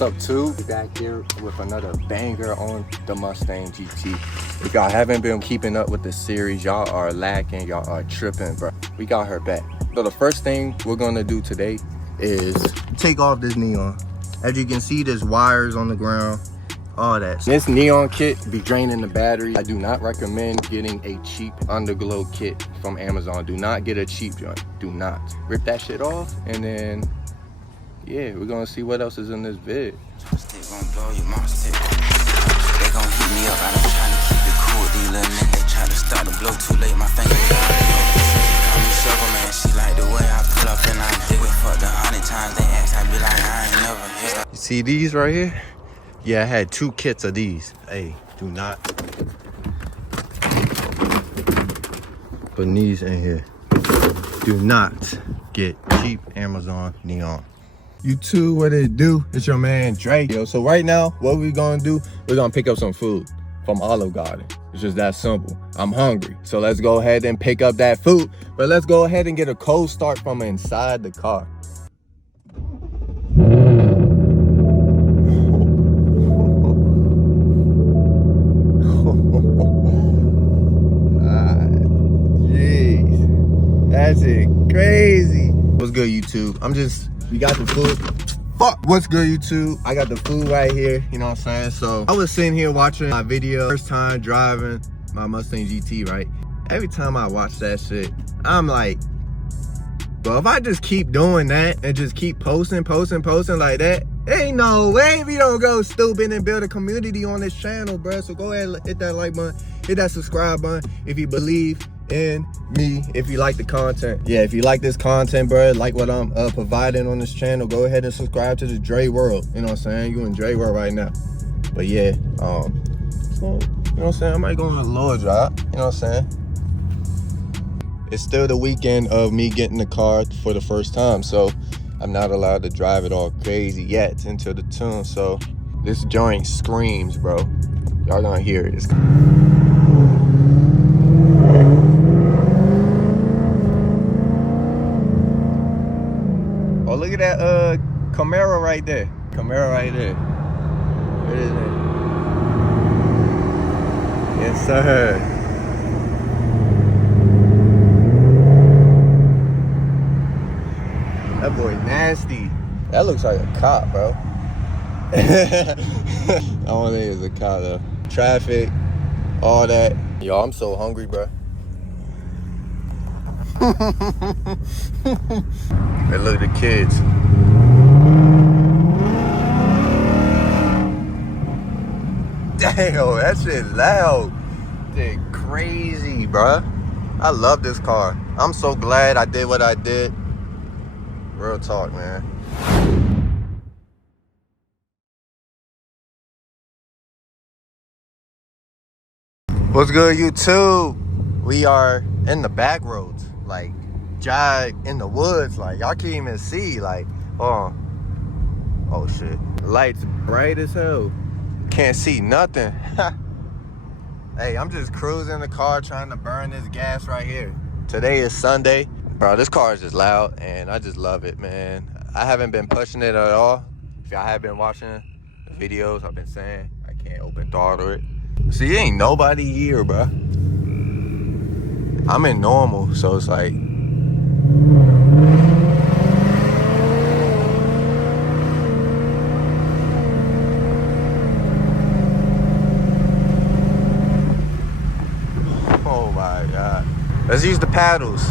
What's up, too? We're back here with another banger on the Mustang GT. If y'all haven't been keeping up with the series, y'all are lacking, y'all are tripping, bro. We got her back. So the first thing we're gonna do today is take off this neon. As you can see, there's wires on the ground, all that. This neon kit be draining the battery. I do not recommend getting a cheap underglow kit from Amazon. Do not get a cheap joint. Do not. Rip that shit off, and then yeah, we're gonna see what else is in this vid. Stick gon' blow your mom stick. They gon' heat me up. I don't try to keep it cool. These little niggas, they try to start to blow too late. My finger call me shovel man. She like the way I pull up and I dig it. Fuck the 100 times they ask. I be like, I ain't never hit. You see these right here? Yeah, I had 2 kits of these. Hey, do not put these in here. Do not get cheap Amazon neon. YouTube, what it do? It's your man Dre. Yo, so right now, what we gonna do? We're gonna pick up some food from Olive Garden. It's just that simple. I'm hungry, so let's go ahead and pick up that food. But let's go ahead and get a cold start from inside the car. Jeez, that's it crazy. What's good, YouTube? We got the food. Fuck, what's good, YouTube? I got the food right here, you know what I'm saying? So I was sitting here watching my video, first time driving my Mustang GT, right? Every time I watch that shit, I'm like, bro, if I just keep doing that and just keep posting like that, ain't no way we don't go stupid and build a community on this channel, bro. So go ahead and hit that like button, hit that subscribe button if you believe in me, if you like the content. Yeah, if you like this content, bro, like what I'm providing on this channel, go ahead and subscribe to the Wrld. You know what I'm saying? You in Wrld right now. But yeah, so, you know what I'm saying? I might go on a little drop. You know what I'm saying? It's still the weekend of me getting the car for the first time, so I'm not allowed to drive it all crazy yet until the tune. So this joint screams, bro. Y'all gonna hear it. Oh, look at that Camaro right there. Camaro right there. What is it? Yes, sir. That boy nasty. That looks like a cop, bro. I don't think it's a cop though. Traffic, all that. Yo, I'm so hungry, bro. Hey, look at the kids. Damn, that shit loud. That crazy, bruh. I love this car. I'm so glad I did what I did. Real talk, man. What's good, YouTube? We are in the back roads, like jog in the woods, like y'all can't even see, like, oh shit, lights bright as hell, can't see nothing. Hey, I'm just cruising the car trying to burn this gas right here. Today is Sunday, bro. This car is just loud and I just love it, man. I haven't been pushing it at all. If y'all have been watching the videos, I've been saying I can't open throttle it. See, ain't nobody here, bro. I'm in normal, so it's like, oh my God. Let's use the paddles.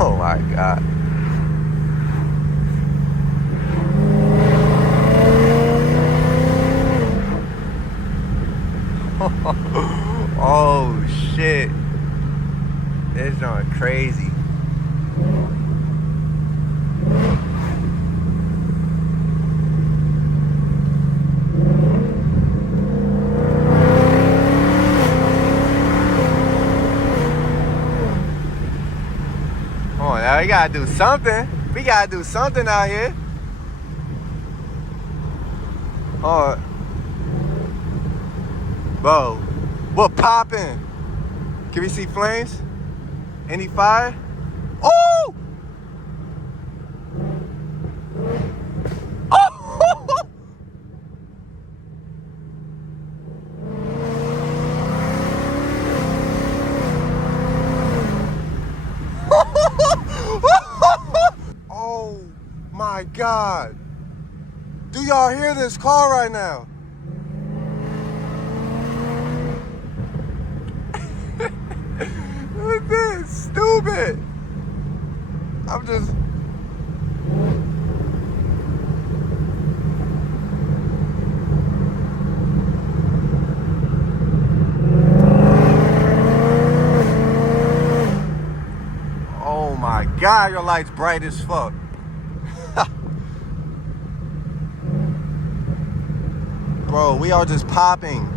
Oh my God. Oh shit. This joint crazy. Now we gotta do something. We gotta do something out here. Oh, bro, what poppin'? Can we see flames? Any fire? Oh! Oh! Oh my God. Do y'all hear this car right now? Look at this, stupid. I'm just. Oh my God, your light's bright as fuck. Bro, we are just popping.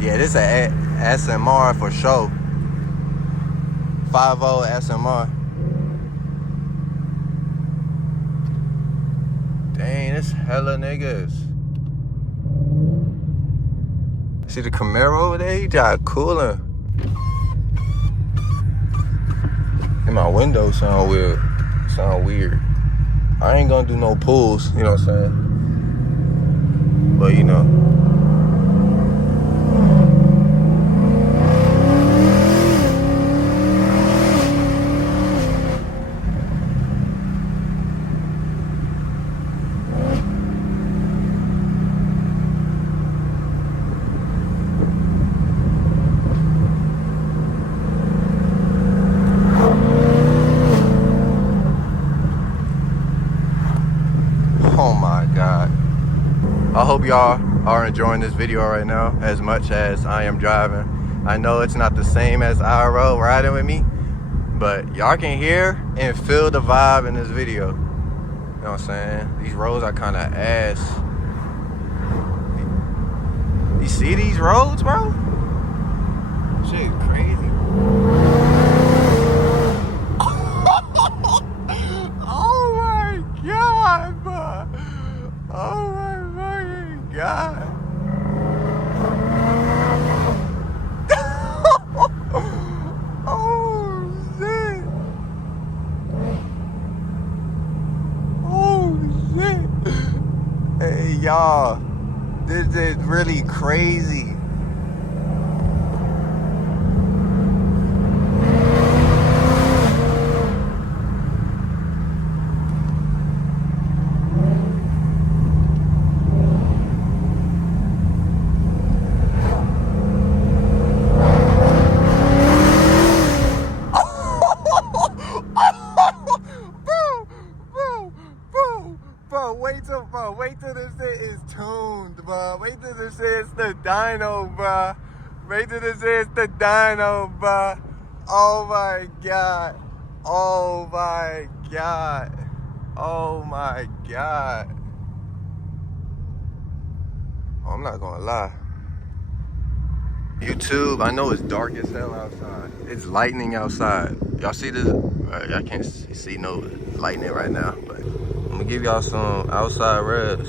Yeah, this is a SMR for sure. 5.0 SMR. Dang, it's hella niggas. See the Camaro over there? He got cooler. And my window sound weird. I ain't gonna do no pulls, you know what I'm saying? But you know. Oh my God. I hope y'all are enjoying this video right now as much as I am driving. I know it's not the same as Wrld riding with me, but y'all can hear and feel the vibe in this video. You know what I'm saying? These roads are kind of ass. You see these roads, bro? Shit is crazy. Oh my God, bro. Oh my fucking God. Oh shit. Oh shit. Hey y'all, this is really crazy. Wait till this shit is tuned, bro. Wait till this shit is the dyno, bro. Wait till this shit is the dyno, bro. Oh my God. Oh my God. Oh my God. Oh, I'm not gonna lie. YouTube, I know it's dark as hell outside. It's lightning outside. Y'all see this? I can't see no lightning right now, but I'm gonna give y'all some outside revs.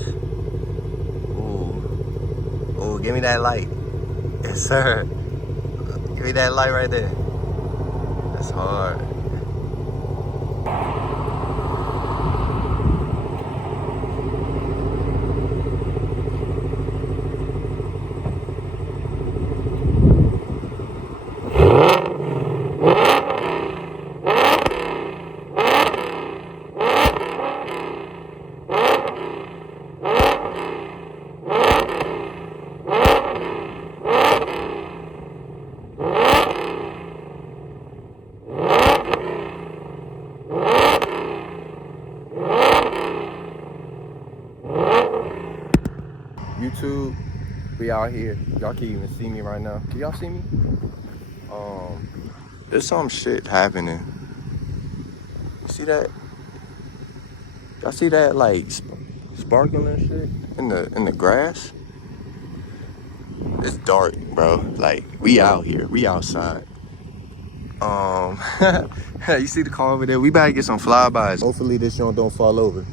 Ooh, give me that light. Yes, sir. Give me that light right there. That's hard. YouTube, we out here. Y'all can't even see me right now. Can y'all see me? There's some shit happening. See that? Y'all see that like sparkling shit in the grass? It's dark, bro. Like, we out here. We outside. You see the car over there? We better get some flybys. Hopefully this joint don't fall over.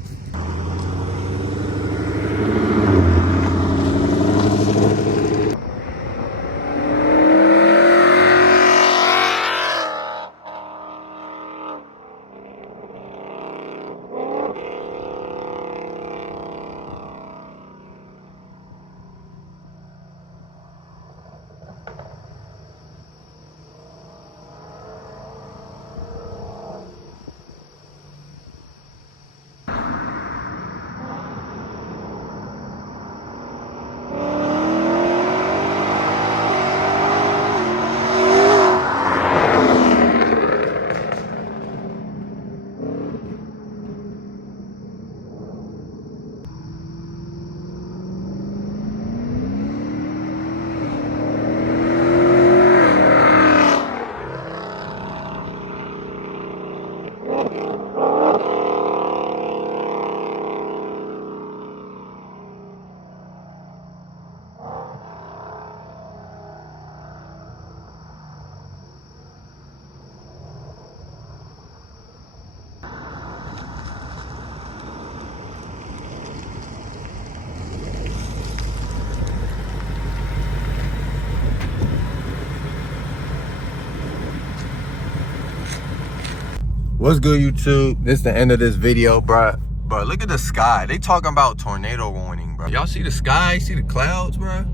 What's good, YouTube? This is the end of this video, bruh. Bro, look at the sky. They talking about tornado warning, bro. Y'all see the sky? See the clouds, bruh?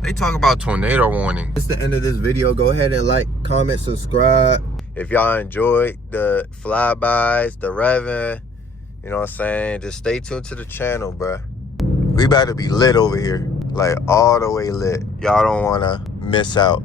They talking about tornado warning. This is the end of this video. Go ahead and like, comment, subscribe. If y'all enjoyed the flybys, the revving, you know what I'm saying? Just stay tuned to the channel, bruh. We about to be lit over here. Like, all the way lit. Y'all don't want to miss out.